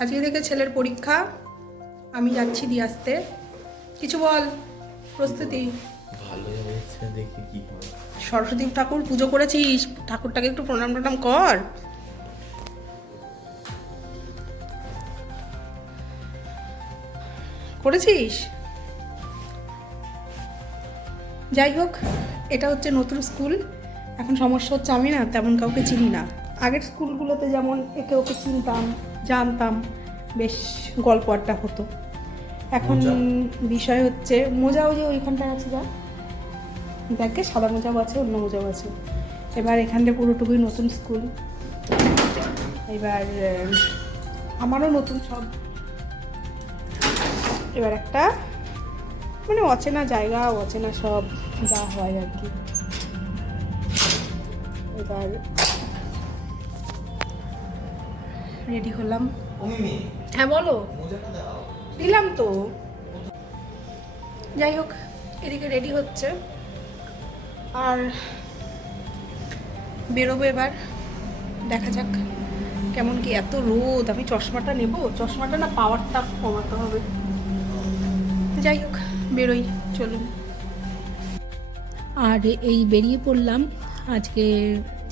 আজকে থেকে ছেলের পরীক্ষা, আমি যাচ্ছি দিয়ে আসতে। কিছু বল, প্রস্তুতি? ভালো হয়েছে, দেখি কি হয়। সরস্বতী ঠাকুর পুজো করেছিস? ঠাকুরটাকে একটু প্রণাম টনাম কর। করেছিস? যাই হোক, এটা হচ্ছে নতুন স্কুল। এখন সমস্যা হচ্ছে আমি না তেমন কাউকে চিনি না। আগের স্কুলগুলোতে যেমন একে ওকে চিনতাম, জানতাম, বেশ গল্প আড্ডা হতো। এখন বিষয় হচ্ছে মোজাও যে ওইখানটায় আছে, যা দেখে সাদা মোজাও আছে, অন্য মোজাও আছে। এবার এখানটা পুরোটুকুই নতুন স্কুল। এবার আমারও নতুন সব। এবার একটা মানে অচেনা জায়গা, অচেনা সব যা হয় আর কি। এবার রেডি হলাম। হ্যাঁ বলো। দিলাম তো। যাই হোক, এদিকে রেডি হচ্ছে আর বেরোবো এবার। দেখা যাক কেমন কি। এত রোদ, আমি চশমাটা নেব, চশমাটা না পাওয়ারটা কমাতে হবে। যাই হোক, বেরোই, চলুন। আর এই বেরিয়ে পড়লাম। আজকে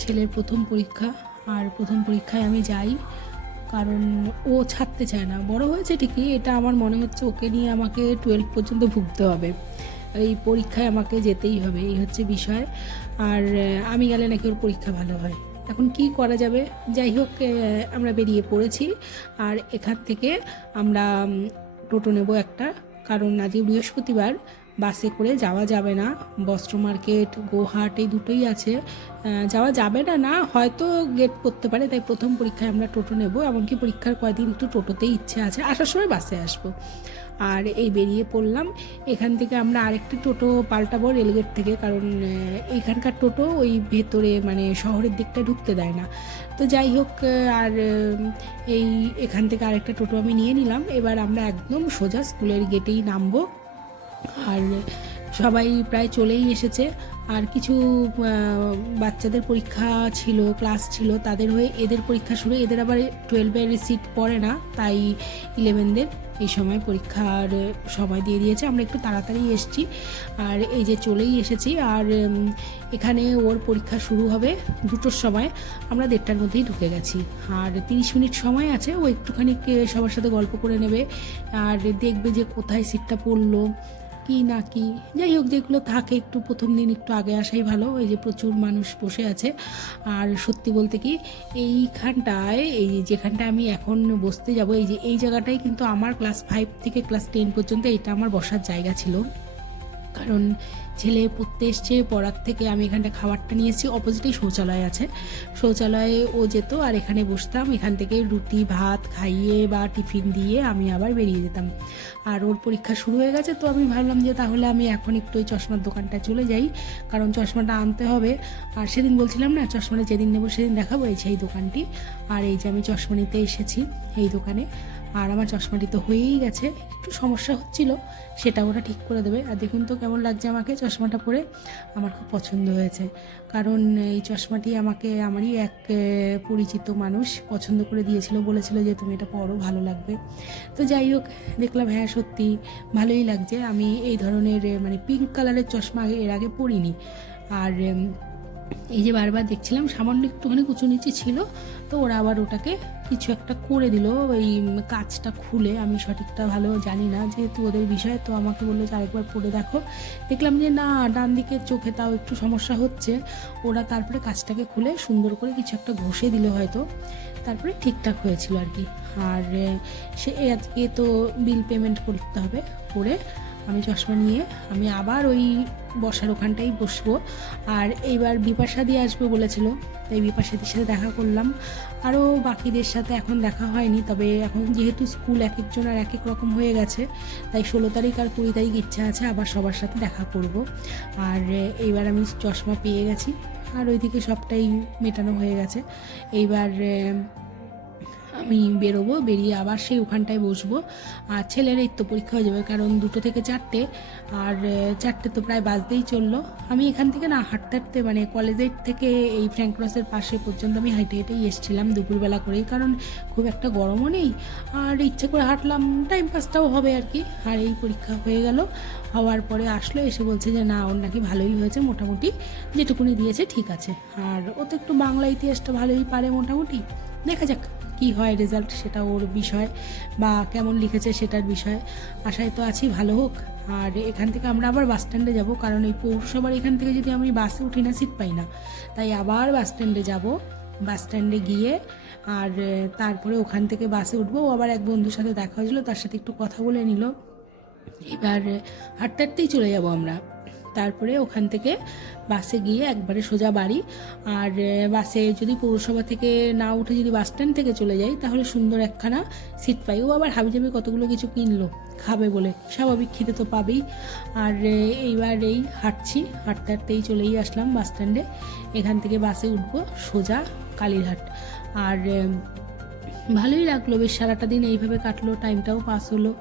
ছেলের প্রথম পরীক্ষা, আর প্রথম পরীক্ষায় আমি যাই, কারণ ও ছাড়তে চায় না। বড় হয়েছে ঠিকই, এটা আমার মনে হচ্ছে ওকে নিয়ে আমাকে 12 পর্যন্ত ভুগতে হবে। এই পরীক্ষায় আমাকে যেতেই হবে, এই হচ্ছে বিষয়। আর আমি গেলে নাকি ওর পরীক্ষা ভালো হয়। এখন কি করা যাবে? যাই হোক, আমরা বেরিয়ে পড়েছি। আর এখান থেকে আমরা টোটো নেব একটা, কারণ আজকে বৃহস্পতিবার, বাসে করে যাওয়া যাবে না। বস্ত্র মার্কেট, গোহাট এই দুটোই আছে, যাওয়া যাবে না, না হয়তো গেট করতে পারে। তাই প্রথম পরীক্ষায় আমরা টোটো নেব। এমনকি পরীক্ষার কয়দিন একটু টোটোতেই ইচ্ছে আছে, আসার সময় বাসে আসবো। আর এই বেরিয়ে পড়লাম। এখান থেকে আমরা আরেকটি টোটো পাল্টাবো রেলগেট থেকে, কারণ এইখানকার টোটো ওই ভেতরে মানে শহরের দিকটা ঢুকতে দেয় না। তো যাই হোক, আর এখান থেকে আরেকটা টোটো আমি নিয়ে নিলাম। এবার আমরা একদম সোজা স্কুলের গেটেই নামবো। আর সবাই প্রায় চলেই এসেছে। আর কিছু বাচ্চাদের পরীক্ষা ছিল, ক্লাস ছিল, তাদের হয়ে এদের পরীক্ষা শুরু। এদের আবার 12-এর সিট পড়ে না, তাই 11দের এই সময় পরীক্ষার সময় দিয়ে দিয়েছে। আমরা একটু তাড়াতাড়ি এসেছি, আর এই যে চলেই এসেছি। আর এখানে ওর পরীক্ষা শুরু হবে 2টোর সময়, আমরা 1:30টার মধ্যেই ঢুকে গেছি। আর 30 মিনিট সময় আছে, ও একটুখানি সবার সাথে গল্প করে নেবে, আর দেখবে যে কোথায় সিটটা পড়লো কি না কি। যাই হোক, যেগুলো থাকে একটু প্রথম দিন একটু আগে আসাই ভালো। এই যে প্রচুর মানুষ বসে আছে। আর সত্যি বলতে কি, এইখানটায়, এই যেখানটায় আমি এখন বসতে যাব, এই যে এই জায়গাটায় কিন্তু আমার ক্লাস 5 থেকে ক্লাস 10 পর্যন্ত এটা আমার বসার জায়গা ছিল। কারণ ছেলে পড়তে এসছে, পড়ার থেকে আমি এখানটা খাবারটা নিয়ে এসেছি। অপোজিটেই শৌচালয় আছে, শৌচালয়ে ও যেত আর এখানে বসতাম। এখান থেকে রুটি ভাত খাইয়ে বা টিফিন দিয়ে আমি আবার বেরিয়ে যেতাম। আর ওর পরীক্ষা শুরু হয়ে গেছে, তো আমি ভাবলাম যে তাহলে আমি এখন একটু ওই চশমার দোকানটায় চলে যাই, কারণ চশমাটা আনতে হবে। আর সেদিন বলছিলাম না, চশমাটা যেদিন নেবো সেদিন দেখাবো, এই সেই দোকানটি। আর এই যে আমি চশমা নিতে এসেছি এই দোকানে। আর আমার চশমাটি তো হয়েই গেছে, একটু সমস্যা হচ্ছিল, সেটা ওরা ঠিক করে দেবে। আর দেখুন তো কেমন লাগছে আমাকে চশমাটা পরে। আমার খুব পছন্দ হয়েছে, কারণ এই চশমাটি আমারই এক পরিচিত মানুষ পছন্দ করে দিয়েছিল, বলেছিল যে তুমি এটা পরো, ভালো লাগবে। তো যাই হোক, দেখলাম হ্যাঁ সত্যি ভালোই লাগছে। আমি এই ধরনের মানে পিঙ্ক কালারের চশমা এর আগে পরিনি। আর এই যে বারবার দেখছিলাম সামান্য একটুখানি কুচু নিচে ছিল, তো ওরা আবার ওটাকে কিছু একটা করে দিল, ওই কাচটা খুলে। আমি সঠিকটা ভালো জানি না যেহেতু ওদের বিষয়, তো আমাকে বললো যে আরেকবার পরে দেখো। দেখলাম যে না, ডান দিকের চোখে তাও একটু সমস্যা হচ্ছে। ওরা তারপরে কাচটাকে খুলে সুন্দর করে কিছু একটা ঘষে দিল হয়তো, তারপরে ঠিকঠাক হয়েছিল আর কি। আর সে আজকে তো বিল পেমেন্ট করতে হবে, করে আমি চশমা নিয়ে আমি আবার ওই বসার ওখানটাই বসবো। আর এইবার বিপাশাদি আসবে বলেছিল, তাই বিপাশাদির সাথে দেখা করলাম। আরও বাকিদের সাথে এখন দেখা হয়নি, তবে এখন যেহেতু স্কুল এক একজন আর এক এক রকম হয়ে গেছে, তাই 16 তারিখ আর 20 তারিখ ইচ্ছা আছে আবার সবার সাথে দেখা করব। আর এইবার আমি চশমা পেয়ে গেছি, আর ওইদিকে সবটাই মেটানো হয়ে গেছে। এইবার আমি বেরোবো, বেরিয়ে আবার সেই ওখানটায় বসবো। আর ছেলের এই তো পরীক্ষা হয়ে যাবে, কারণ 2টো থেকে 4টে, আর 4টে তো প্রায় বাজতেই চললো। আমি এখান থেকে না হাঁটতে হাঁটতে মানে কলেজের থেকে এই ফ্র্যাঙ্ক ক্রসের পাশে পর্যন্ত আমি হেঁটে হেঁটেই এসেছিলাম দুপুরবেলা করেই, কারণ খুব একটা গরমও নেই আর ইচ্ছে করে হাঁটলাম, টাইম পাসটাও হবে আর কি। আর এই পরীক্ষা হয়ে গেল, হওয়ার পরে আসলো, এসে বলছে যে না ওর নাকি ভালোই হয়েছে, মোটামুটি যেটুকুনি দিয়েছে ঠিক আছে। আর ও তো একটু বাংলা ইতিহাসটা ভালোই পারে মোটামুটি, দেখা যাক কি হয় রেজাল্ট, সেটা ওর বিষয়, বা কেমন লিখেছে সেটার বিষয়। আশায় তো আছি ভালো হোক। আর এখান থেকে আমরা আবার বাস স্ট্যান্ডে যাবো, কারণ এই পৌরসভার এখান থেকে যদি আমি বাসে উঠি না সিট পাই না, তাই আবার বাস স্ট্যান্ডে যাব। বাস স্ট্যান্ডে গিয়ে আর তারপরে ওখান থেকে বাসে উঠবো। ও আবার এক বন্ধুর সাথে দেখা হয়েছিল, তার সাথে একটু কথা বলে নিল। এবার হাঁটতে হাঁটতেই চলে যাব আমরা। তারপরে ওখান থেকে বাসে গিয়ে একবারে সোজা বাড়ি। আর বাসে যদি পৌরসভা থেকে না উঠে যদি বাস স্ট্যান্ড থেকে চলে যাই, তাহলে সুন্দর একখানা সিট পাই। ও আবার হাবিজাবি কতগুলো কিছু কিনলো খাবে বলে, স্বাভাবিক খিদে তো পাবেই। আর এইবার এই হাঁটছি, হাঁটতে হাঁটতেই চলেই আসলাম বাস স্ট্যান্ডে। এখান থেকে বাসে উঠবো সোজা কালীরহাট। আর ভালোই লাগলো, বেশ সারাটা দিন এইভাবে কাটলো, টাইমটাও পাস হলো।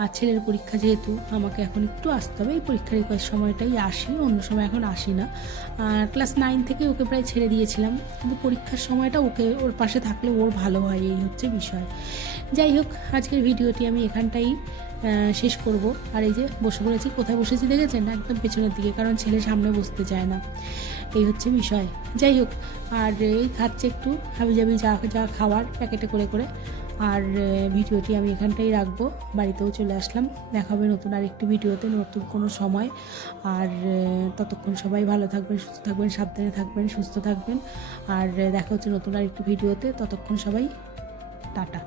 আর ছেলের পরীক্ষা যেহেতু, আমাকে এখন একটু আসতে হবে, এই পরীক্ষার এই সময়টাই আসি, অন্য সময় এখন আসি না। ক্লাস 9 থেকে ওকে প্রায় ছেড়ে দিয়েছিলাম, কিন্তু পরীক্ষার সময়টা ওর পাশে থাকলে ওর ভালো হয়, এই হচ্ছে বিষয়। যাই হোক, আজকের ভিডিওটি আমি এখানটাই শেষ করব। আর এই যে বসে পড়েছি, কোথায় বসেছি দেখেছেন, একদম পেছনের দিকে, কারণ ছেলে সামনে বসতে চায় না, এই হচ্ছে বিষয়। যাই হোক, আর এই খাচ্ছে একটু হাবিজাবি যা যা খাওয়ার প্যাকেটে করে করে। আর ভিডিওটি আমি এখানটাই রাখবো, বাড়িতেও চলে আসলাম। দেখা হবে নতুন আর একটি ভিডিওতে, নতুন কোনো সময়। আর ততক্ষণ সবাই ভালো থাকবেন, সুস্থ থাকবেন, সাবধানে থাকবেন, সুস্থ থাকবেন। আর দেখা হচ্ছে নতুন আর একটি ভিডিওতে, ততক্ষণ সবাই টাটা।